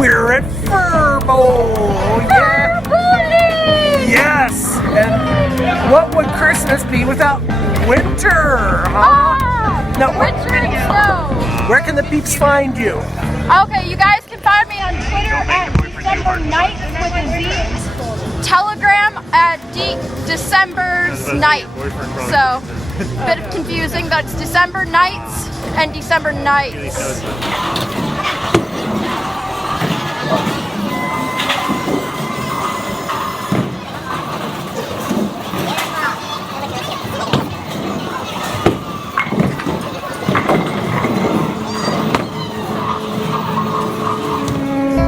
We're at Furbo! Yeah. Yes! And what would Christmas be without winter? Huh? Now, Winter and snow. where can the peeps find you? Okay, you guys can find me on Twitter at December Nights with a Z. Telegram at December's Night. So, bit of confusing, but it's December Nights and December Nights.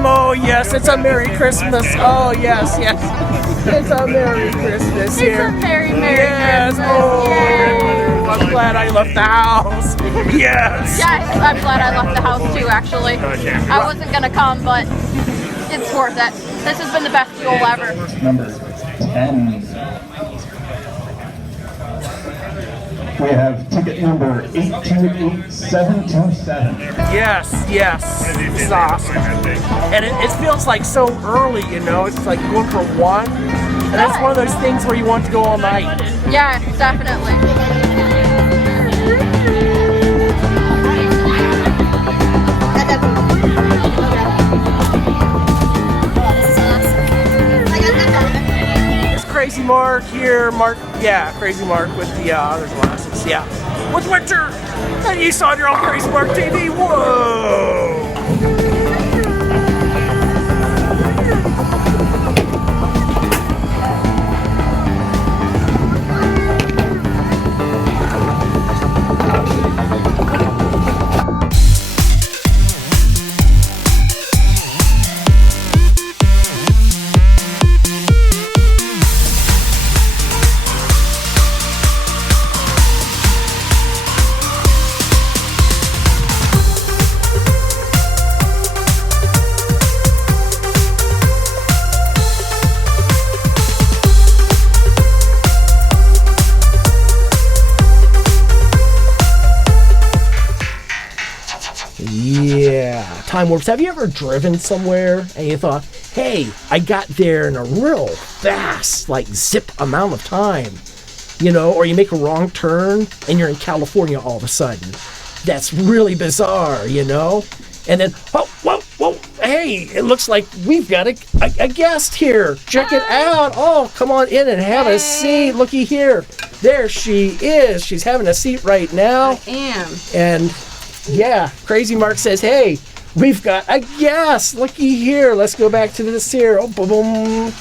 Oh yes, it's a Merry Christmas. Oh yes, yes. It's a Merry Christmas here. It's a Merry Yes. Christmas. Oh, Yay. I'm glad I left the house. Yes. Yes, I'm glad I left the house too, actually. I wasn't gonna come, but it's worth it. This has been the best fuel ever. Number 10. We have ticket number 828727. Yes, yes. It's awesome. And it feels like so early, you know. It's like going for one. And that's one of those things where you want to go all night. Yeah, definitely. It's Crazy Mark here. Crazy Mark with the other glasses. Yeah. With Winter. And you saw it here on Crazy Mark TV. Whoa! Yeah, time warps. Have you ever driven somewhere and you thought, hey, I got there in a real fast, like zip amount of time, you know, or you make a wrong turn and you're in California all of a sudden. That's really bizarre, you know? And then, whoa, hey, it looks like we've got a guest here. Check it out. Oh, come on in and have a seat. Looky here. There she is. She's having a seat right now. I am. And yeah, Crazy Mark says, hey, we've got a guest. Looky here. Let's go back to this here. Oh, boom, boom.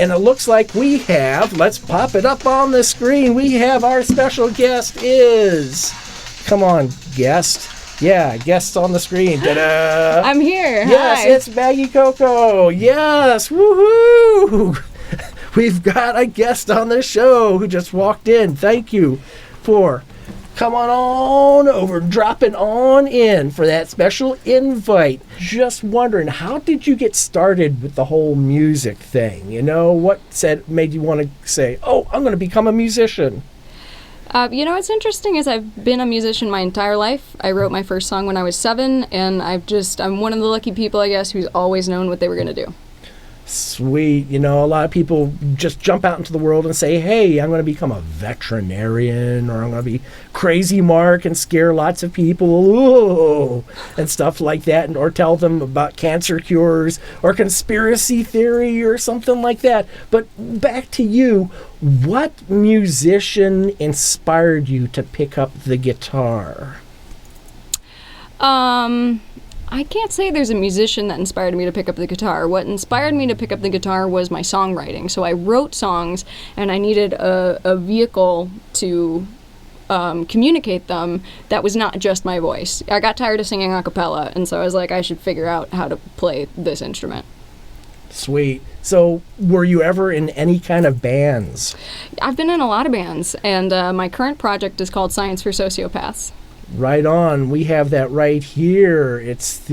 And it looks like we have, let's pop it up on the screen. We have our special guest is, come on, guest. Yeah, guests on the screen. Ta-da. I'm here. Yes, Hi. it's Maggie Cocco. Yes, woohoo. We've got a guest on the show who just walked in. Thank you for coming on over, dropping on in for that special invite. Just wondering, how did you get started with the whole music thing? You know, what made you want to say, oh, I'm going to become a musician? You know, what's interesting is I've been a musician my entire life. I wrote my first song when I was 7, and I'm one of the lucky people, I guess, who's always known what they were going to do. Sweet. You know, a lot of people just jump out into the world and say, hey, I'm going to become a veterinarian, or I'm going to be Crazy Mark and scare lots of people, ooh, and stuff like that, or tell them about cancer cures or conspiracy theory or something like that. But back to you, what musician inspired you to pick up the guitar? I can't say there's a musician that inspired me to pick up the guitar. What inspired me to pick up the guitar was my songwriting. So I wrote songs, and I needed a vehicle to communicate them that was not just my voice. I got tired of singing a cappella, and so I was like, I should figure out how to play this instrument. Sweet. So were you ever in any kind of bands? I've been in a lot of bands, and my current project is called Science for Sociopaths. Right on. We have that right here. Yes,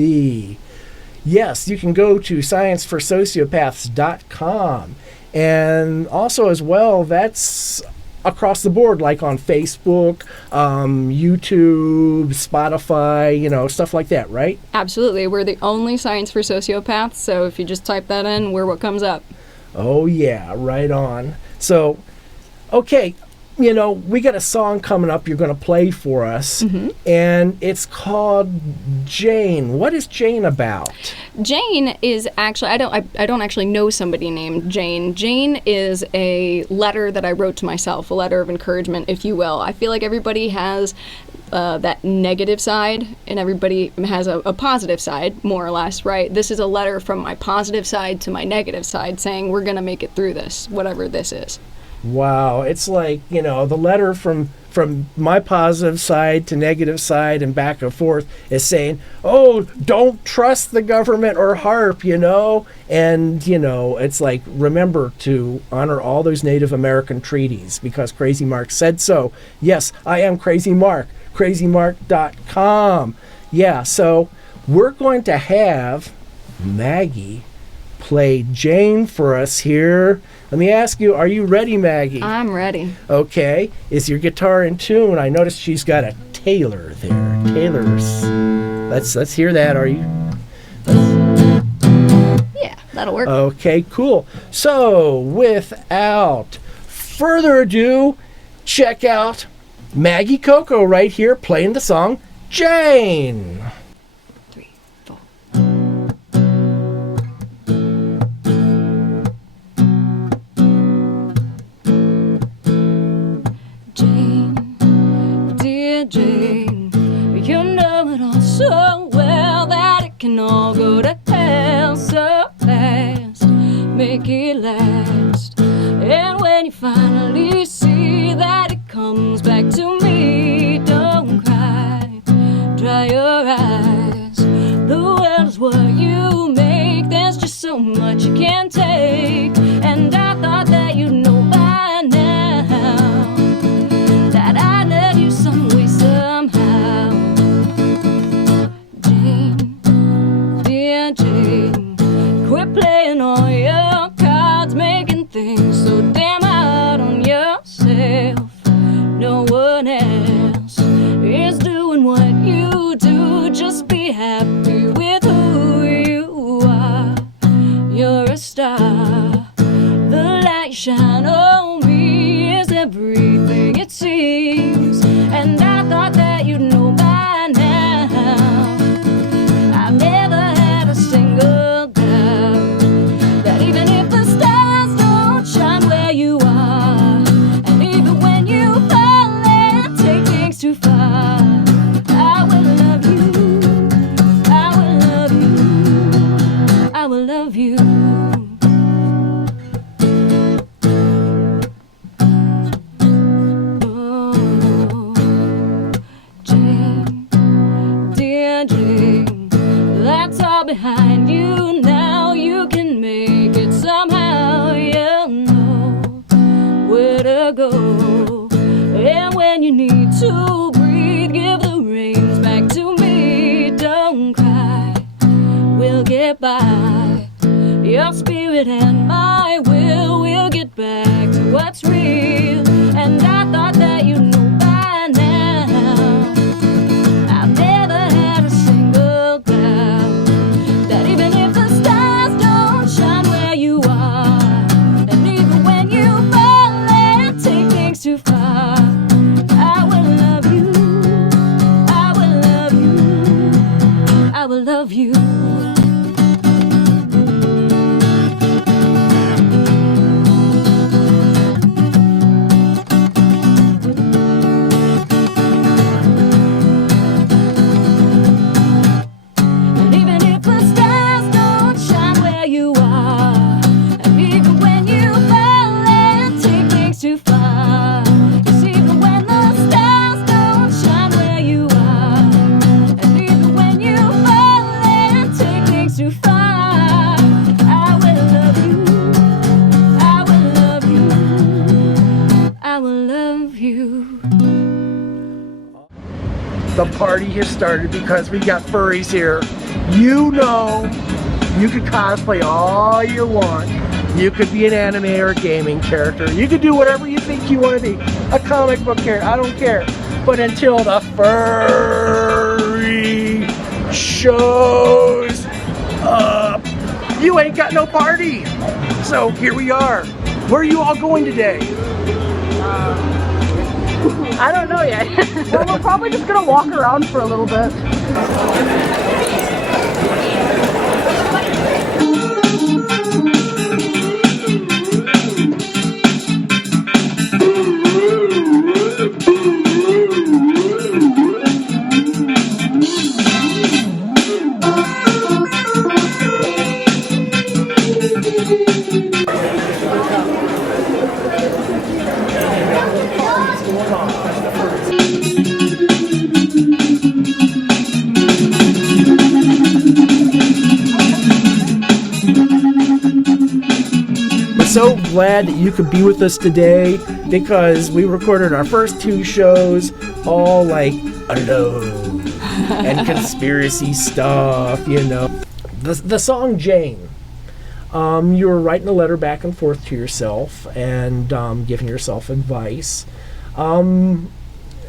you can go to scienceforsociopaths.com. And also as well, that's across the board, like on Facebook, YouTube, Spotify, stuff like that, right? Absolutely. We're the only Science for Sociopaths, so if you just type that in, we're what comes up. Oh, yeah, right on. So, okay, we got a song coming up you're going to play for us, and it's called Jane. What is Jane about? Jane is actually, I don't actually know somebody named Jane. Jane is a letter that I wrote to myself, a letter of encouragement, if you will. I feel like everybody has that negative side, and everybody has a positive side, more or less, right? This is a letter from my positive side to my negative side saying we're going to make it through this, whatever this is. Wow, it's like, the letter from my positive side to negative side and back and forth is saying, oh, don't trust the government or HARP, and, it's like, remember to honor all those Native American treaties because Crazy Mark said so. Yes, I am Crazy Mark, crazymark.com. Yeah, so we're going to have Maggie play Jane for us here. Let me ask you, are you ready, Maggie? I'm ready. Okay. Is your guitar in tune? I noticed she's got a Taylor there. Taylor's. Let's hear that. Are you? Yeah, that'll work. Okay, cool. So, without further ado, check out Maggie Cocco right here playing the song Jane. 3, 4. Jane, you know it all so well that it can all go to hell so fast. Make it last. And when you finally see that it comes back to me, don't cry, dry your eyes. The world is what you make. There's just so much you can't take. And I thought that you'd know by now that I love you some way, somehow. Jane, dear Jane, quit playing all your cards, making things so damn hard on yourself. No one else is doing what you do. Just be happy with who you are. You're a star. The light shine on me is everything it seems. And I thought that you'd know by now. I've never had a single doubt that even if the stars don't shine where you are, and even when you fall and take things too far, I will love you, I will love you, I will love you. Behind you now, you can make it somehow. You'll know where to go, and when you need to breathe, give the reins back to me. Don't cry, we'll get by. Your spirit and my will get back to what's real. And I thought that you know by now. I've never had a single doubt that even if the stars don't shine where you are, and even when you fall and take things too far, I will love you, I will love you, I will love you. The party has started because we got furries here. You know, you can cosplay all you want. You could be an anime or a gaming character. You could do whatever you think you want to be. A comic book character, I don't care. But until the furry shows up, you ain't got no party. So here we are. Where are you all going today? I don't know yet. Well, we're probably just gonna walk around for a little bit. So glad that you could be with us today because we recorded our first 2 shows all like alone and conspiracy stuff, you know. The song Jane, you were writing a letter back and forth to yourself and giving yourself advice.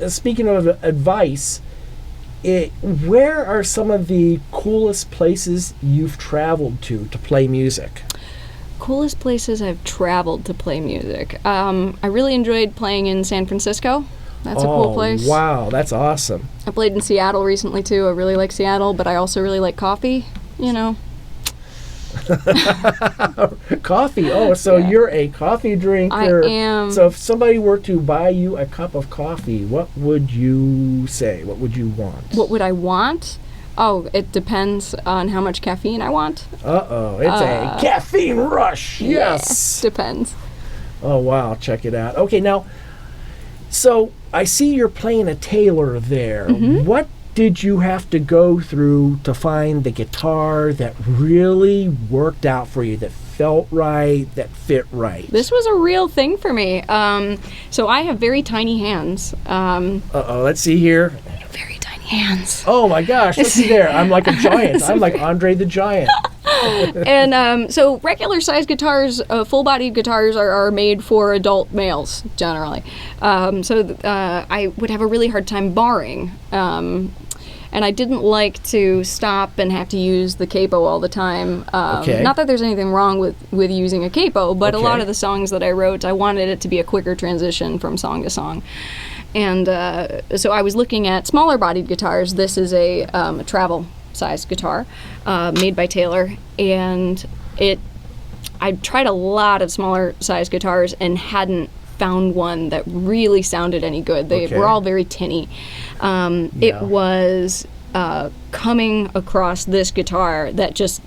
Speaking of advice, where are some of the coolest places you've traveled to play music? Coolest places I've traveled to play music. I really enjoyed playing in San Francisco. That's a cool place. Wow, that's awesome. I played in Seattle recently too. I really like Seattle, but I also really like coffee, you know. Coffee. Oh, so Yeah. You're a coffee drinker. I am. So if somebody were to buy you a cup of coffee, what would you say? What would you want? What would I want? Oh, it depends on how much caffeine I want. Uh-oh, it's a caffeine rush. Yes. Yeah, depends. Oh, wow, check it out. Okay, now, so I see you're playing a tailor there. Mm-hmm. What did you have to go through to find the guitar that really worked out for you, that felt right, that fit right? This was a real thing for me. So I have very tiny hands. Uh-oh, let's see here. Very tiny hands. Oh my gosh, look there. I'm like a giant. I'm like Andre the Giant. And so regular size guitars, full-bodied guitars are made for adult males generally. I would have a really hard time barring. And I didn't like to stop and have to use the capo all the time. Okay. Not that there's anything wrong with using a capo, but a lot Okay. of the songs that I wrote, I wanted it to be a quicker transition from song to song. And so I was looking at smaller bodied guitars. This is a travel size guitar made by Taylor, and I tried a lot of smaller size guitars and hadn't found one that really sounded any good. They Okay. were all very tinny. It was coming across this guitar that just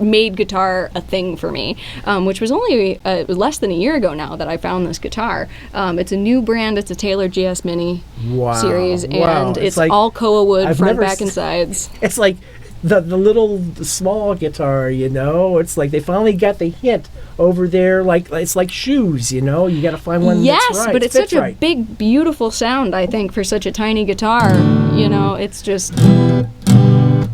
made guitar a thing for me, which was only less than a year ago now that I found this guitar. It's a new brand. It's a Taylor GS Mini series, Wow. and it's like, all Koa wood, I've front, never back, and sides. It's like the little small guitar, you know. It's like they finally got the hint over there. Like it's like shoes, you know. You got to find one Yes, that's right. but it's fits such a right. big, beautiful sound, I think, for such a tiny guitar. You know, it's just...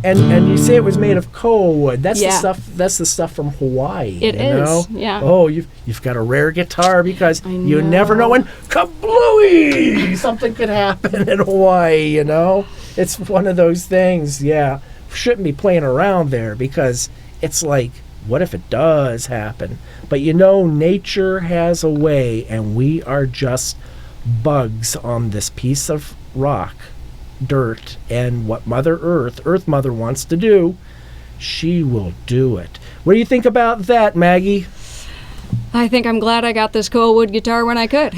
And you say it was made of Koa wood. That's the Yeah. stuff. That's the stuff from Hawaii. It you know? is, yeah. Oh, you've got a rare guitar because I you never know know. when kablooey something could happen in Hawaii. You know, it's one of those things. Yeah, shouldn't be playing around there because it's like, what if it does happen? But you know, nature has a way, and we are just bugs on this piece of rock. Dirt, and what Mother Earth Mother wants to do, she will do it. What do you think about that, Maggie? I think I'm glad I got this Koa wood guitar when I could.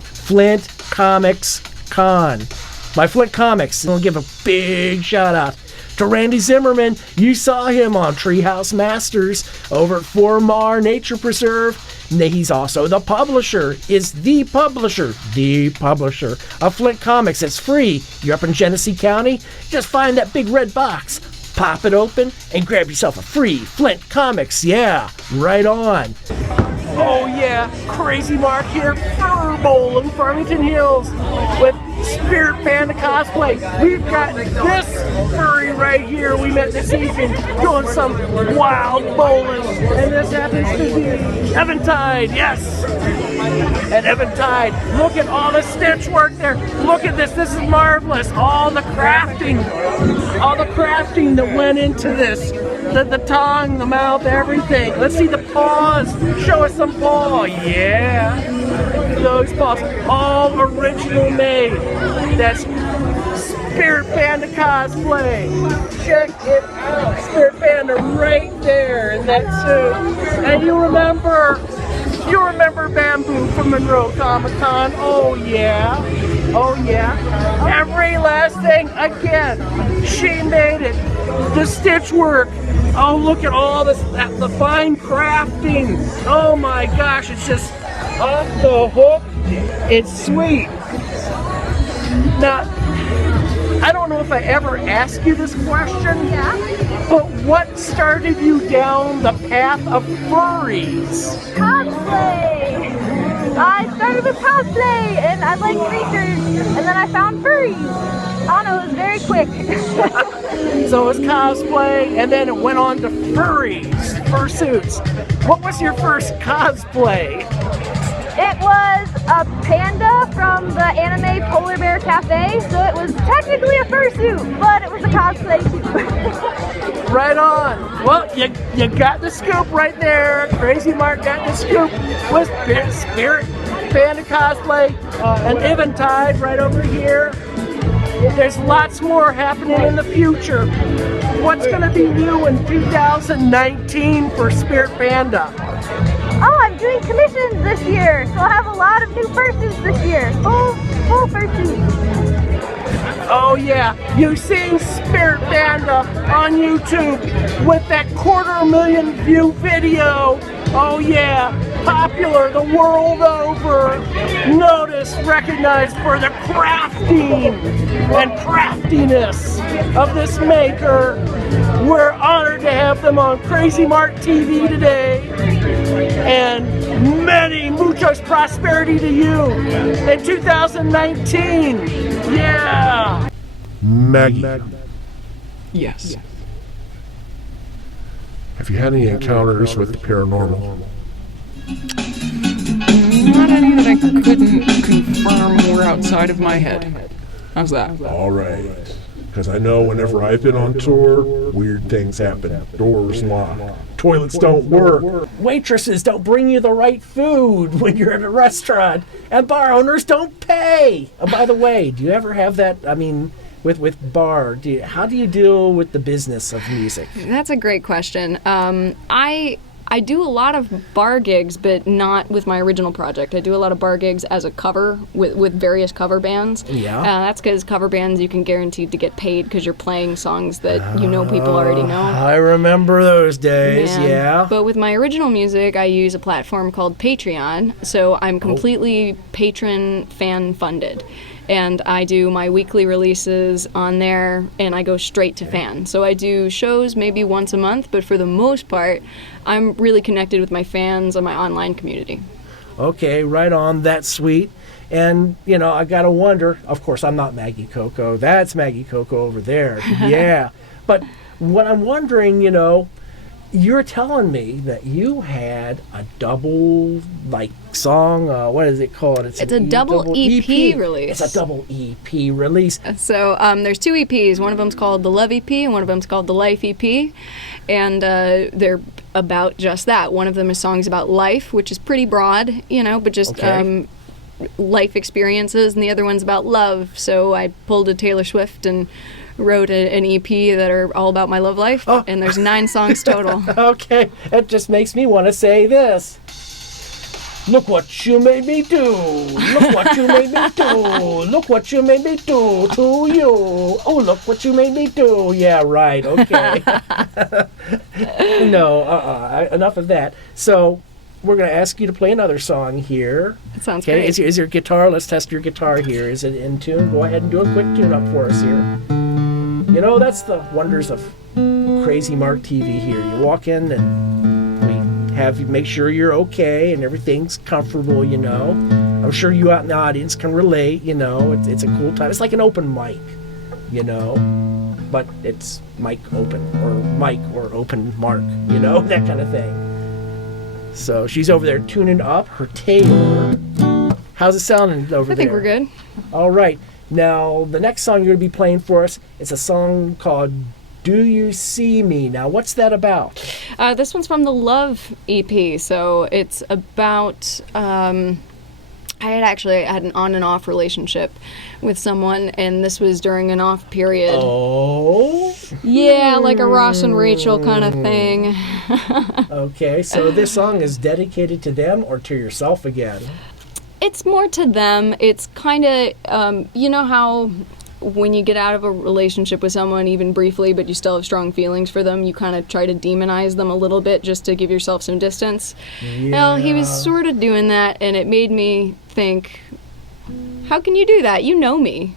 Flint Comics Con. My Flint Comics. I'll give a big shout out to Randy Zimmerman. You saw him on Treehouse Masters over at Formar Nature Preserve. He's also the publisher of Flint Comics. It's free. You're up in Genesee County, just find that big red box, pop it open, and grab yourself a free Flint Comics. Yeah, right on. Oh yeah, Crazy Mark here, Fur Bowl in Farmington Hills with Spirit Panda Cosplay. We've got this furry right here we met this evening doing some wild bowling. And this happens to be Eventide, yes! And Eventide, look at all the stitch work there. Look at this is marvelous. All the crafting that went into this. The tongue, the mouth, everything. Let's see the paws. Show us some paw. Yeah. Those paws. All original made. That's Spirit Panda Cosplay. Check it out. Spirit Panda right there in that suit. And you remember Bamboo from Monroe Comic Con. Oh yeah. Oh yeah. Every last thing. Again, she made it. The stitch work. Oh, look at all this, the fine crafting. Oh my gosh, it's just off the hook. It's sweet. Now, I don't know if I ever asked you this question, but what started you down the path of furries? Cosplay! I started with cosplay and I like creatures and then I found furries. I don't know, it was very quick. So it was cosplay and then it went on to furries, fursuits. What was your first cosplay? It was a panda from the anime Polar Bear Cafe, so it was technically a fursuit, but it was a cosplay too. Right on. Well, you got the scoop right there. Crazy Mark got the scoop with Spirit Panda Cosplay and Eventide right over here. There's lots more happening in the future. What's going to be new in 2019 for Spirit Panda? Oh, I'm doing commissions this year, so I'll have a lot of new fursuits this year. Full fursuits. Oh yeah, you've seen Spirit Panda on YouTube with that 250,000 view video. Oh yeah, popular the world over. Noticed, recognized for the crafting and craftiness of this maker. We're honored to have them on Crazy Mark TV today. And muchos prosperity to you in 2019. Yeah. Maggie, Yes. have you had any encounters with the paranormal? Not any that I couldn't confirm were outside of my head. How's that? All right. Because I know whenever I've been on tour, weird things happen. Doors lock. Toilets don't work. Waitresses don't bring you the right food when you're at a restaurant, and bar owners don't pay. Oh, by the way, do you ever have that? I mean, with bar, how do you deal with the business of music? That's a great question. I do a lot of bar gigs, but not with my original project. I do a lot of bar gigs as a cover with various cover bands. Yeah. That's because cover bands, you can guaranteed to get paid because you're playing songs that people already know. I remember those days, Man. yeah. But with my original music, I use a platform called Patreon, so I'm completely patron fan funded. And I do my weekly releases on there, and I go straight to fans. So I do shows maybe once a month, but for the most part, I'm really connected with my fans and my online community. Okay, right on. That's sweet. And, I got to wonder, of course, I'm not Maggie Cocco. That's Maggie Cocco over there. Yeah. But what I'm wondering, you're telling me that you had a double, song, what is it called? It's a double EP release. It's a double EP release. So there's two EPs. One of them's called the Love EP, and one of them's called the Life EP. And they're about just that. One of them is songs about life, which is pretty broad, but just life experiences, and the other one's about love. So I pulled a Taylor Swift and wrote an EP that are all about my love life, and there's 9 songs total. Okay, it just makes me want to say this. Look what you made me do. Look what you made me do. Look what you made me do to you. Oh, look what you made me do. Yeah, right, okay. No, enough of that. So we're going to ask you to play another song here. That sounds okay, great. Is your guitar, let's test your guitar here. Is it in tune? Go ahead and do a quick tune-up for us here. That's the wonders of Crazy Mark TV here. You walk in and we make sure you're okay and everything's comfortable, you know. I'm sure you out in the audience can relate, you know. It's a cool time. It's like an open mic, you know, but it's mic open or open mark, you know, that kind of thing. So she's over there tuning up her Taylor. How's it sounding over there? I think we're good. All right. Now, the next song you're going to be playing for us, it's a song called Do You See Me? Now, what's that about? This one's from the Love EP, so it's about... I had an on and off relationship with someone, and this was during an off period. Oh? Yeah, like a Ross and Rachel kind of thing. Okay, so this song is dedicated to them or to yourself again? It's more to them. It's kind of, you know how when you get out of a relationship with someone, even briefly, but you still have strong feelings for them, you kind of try to demonize them a little bit just to give yourself some distance. Yeah. Well, he was sort of doing that, and it made me think, how can you do that? You know me.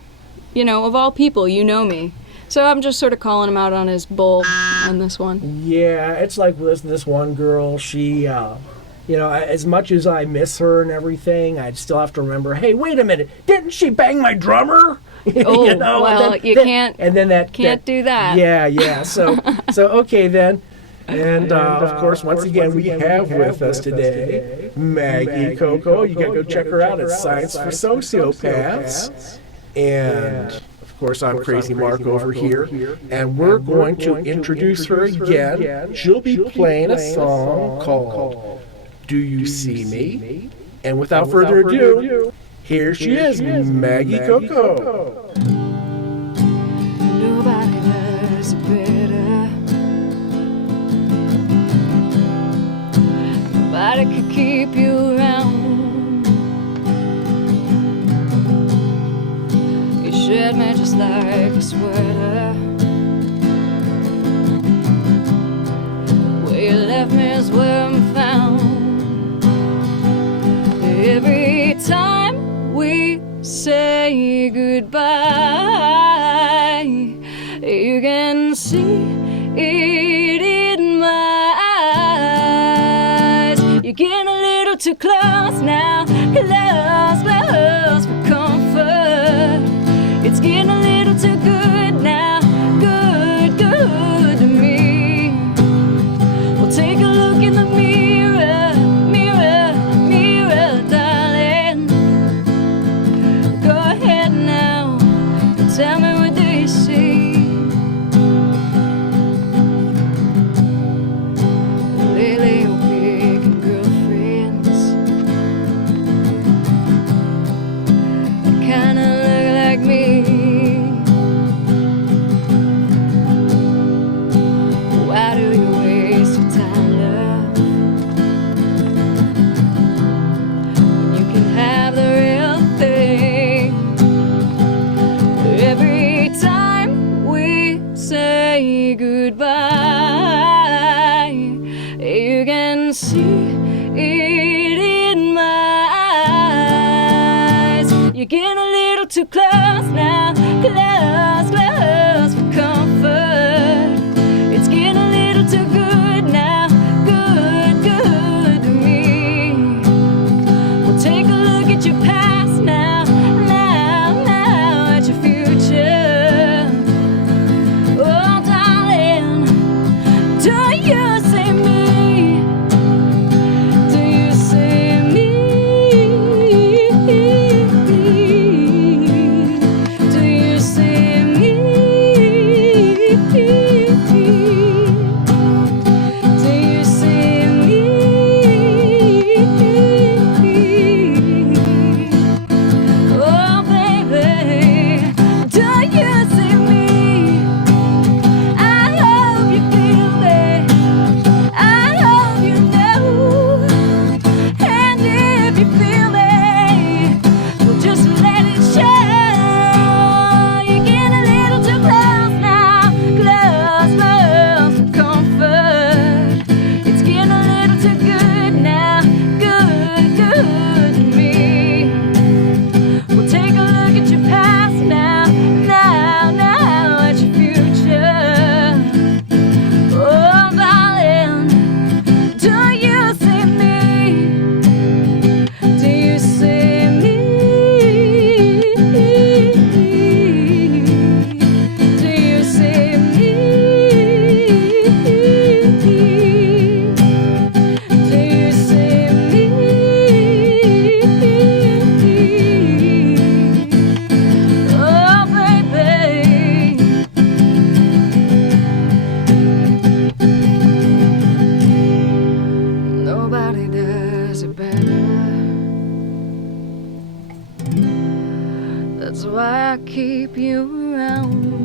You know, of all people, you know me. So I'm just sort of calling him out on his bull on this one. Yeah, it's like this one girl, she... you know, as much as I miss her and everything, I'd still have to remember, hey, wait a minute, didn't she bang my drummer? Oh, you know, well, you can't do that. Yeah. So okay then. And of course, once again, we have with us today Maggie Cocco. You gotta go check her out at Science for Sociopaths. And of course, I'm Crazy Mark over here, and we're going to introduce her again. She'll be playing a song called Do You See Me? And without further ado, here she is, Maggie Cocco. Nobody does it better. Nobody could keep you around. You shed me just like a sweater. Where you left me is where I'm found. Every time we say goodbye, you can see it in my eyes. You're getting a little too close now, close for comfort. It's getting a little too good now, good to me. Well, take a look in the mirror, darling. Go ahead now, tell me what do you see. Lately you're picking girlfriends that kinda look like me. Why do you waste your time, love, when you can have the real thing? Every time we say goodbye, you can see it in my eyes. You're getting a little too close now, close for comfort. It's getting a little too good now, good to me. Well, take a look at your past now at your future. Oh, darling, do you see me? Do you see me? keep you around.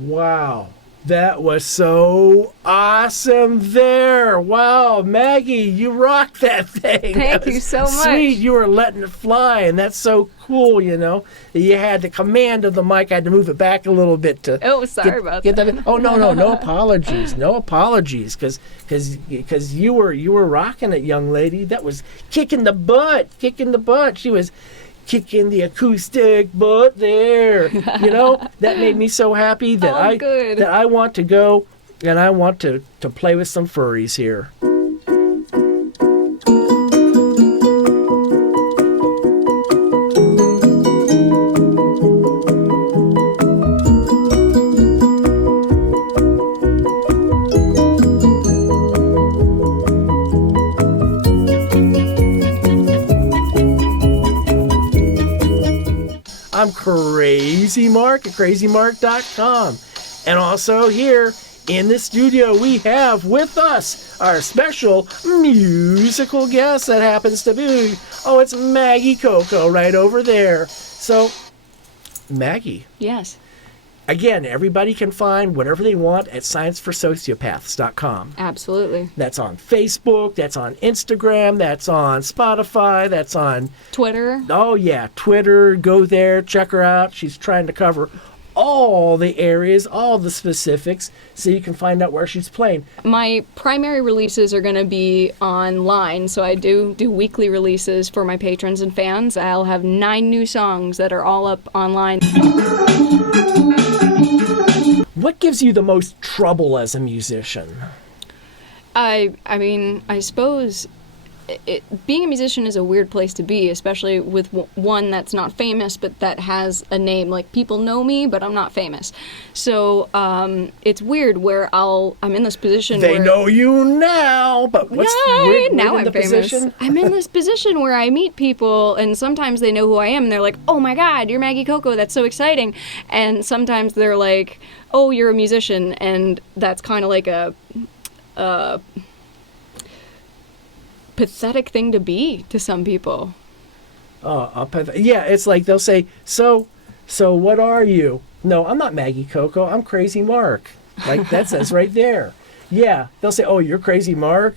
Wow. That was so awesome there. Wow, Maggie, you rocked that thing. Thank you so much. Sweet, you were letting it fly, and that's so cool, you know. You had the command of the mic. I had to move it back a little bit to Oh, sorry about get that. that. Oh, no apologies. No apologies, because you were rocking it, young lady. That was kicking the butt. She was kicking the acoustic butt there. You know, that made me so happy that good. that I want to go and I want to play with some furries here. I'm Crazy Mark at crazymark.com. And also here in the studio we have with us our special musical guest that happens to be, it's Maggie Cocco right over there. So, Maggie. Yes. Again, everybody can find whatever they want at scienceforsociopaths.com. Absolutely. That's on Facebook, that's on Instagram, that's on Spotify, that's on Twitter. Oh, yeah, Twitter. Go there, check her out. She's trying to cover all the areas, all the specifics, so you can find out where she's playing. My primary releases are going to be online, so I do weekly releases for my patrons and fans. I'll have 9 new songs that are all up online. What gives you the most trouble as a musician? I mean, I suppose being a musician is a weird place to be, especially with one that's not famous, but that has a name. Like, people know me, but I'm not famous. So it's weird where I'm in this position They where... know you now, but what's weird now in I'm the famous. position? I'm in this position where I meet people, and sometimes they know who I am, and they're like, oh my god, you're Maggie Cocco, that's so exciting. And sometimes they're like, oh, you're a musician, and that's kind of like a pathetic thing to be to some people. Yeah, it's like they'll say, so what are you? No, I'm not Maggie Cocco, I'm Crazy Mark. Like, that says right there. Yeah, they'll say, oh, you're Crazy Mark?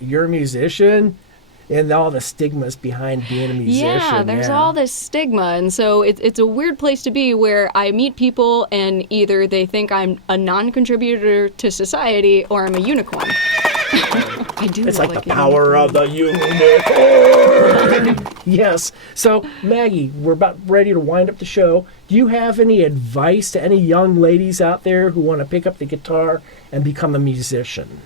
You're a musician? And all the stigmas behind being a musician. Yeah, there's all this stigma, and so it's a weird place to be where I meet people and either they think I'm a non-contributor to society or I'm a unicorn. I do. It's like the unicorn. power of the unicorn. Yes. So, Maggie, we're about ready to wind up the show. Do you have any advice to any young ladies out there who want to pick up the guitar and become a musician?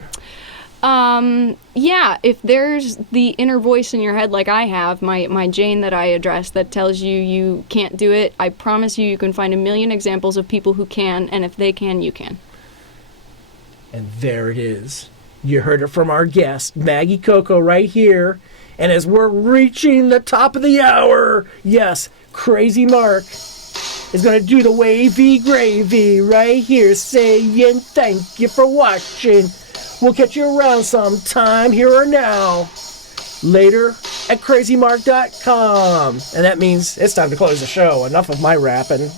Yeah, if there's the inner voice in your head like I have, my Jane that I address that tells you can't do it, I promise you can find a million examples of people who can, and if they can, you can. And there it is. You heard it from our guest, Maggie Cocco, right here. And as we're reaching the top of the hour, yes, Crazy Mark is going to do the wavy gravy right here, saying thank you for watching. We'll catch you around sometime, here or now, later at crazymark.com. And that means it's time to close the show. Enough of my rapping.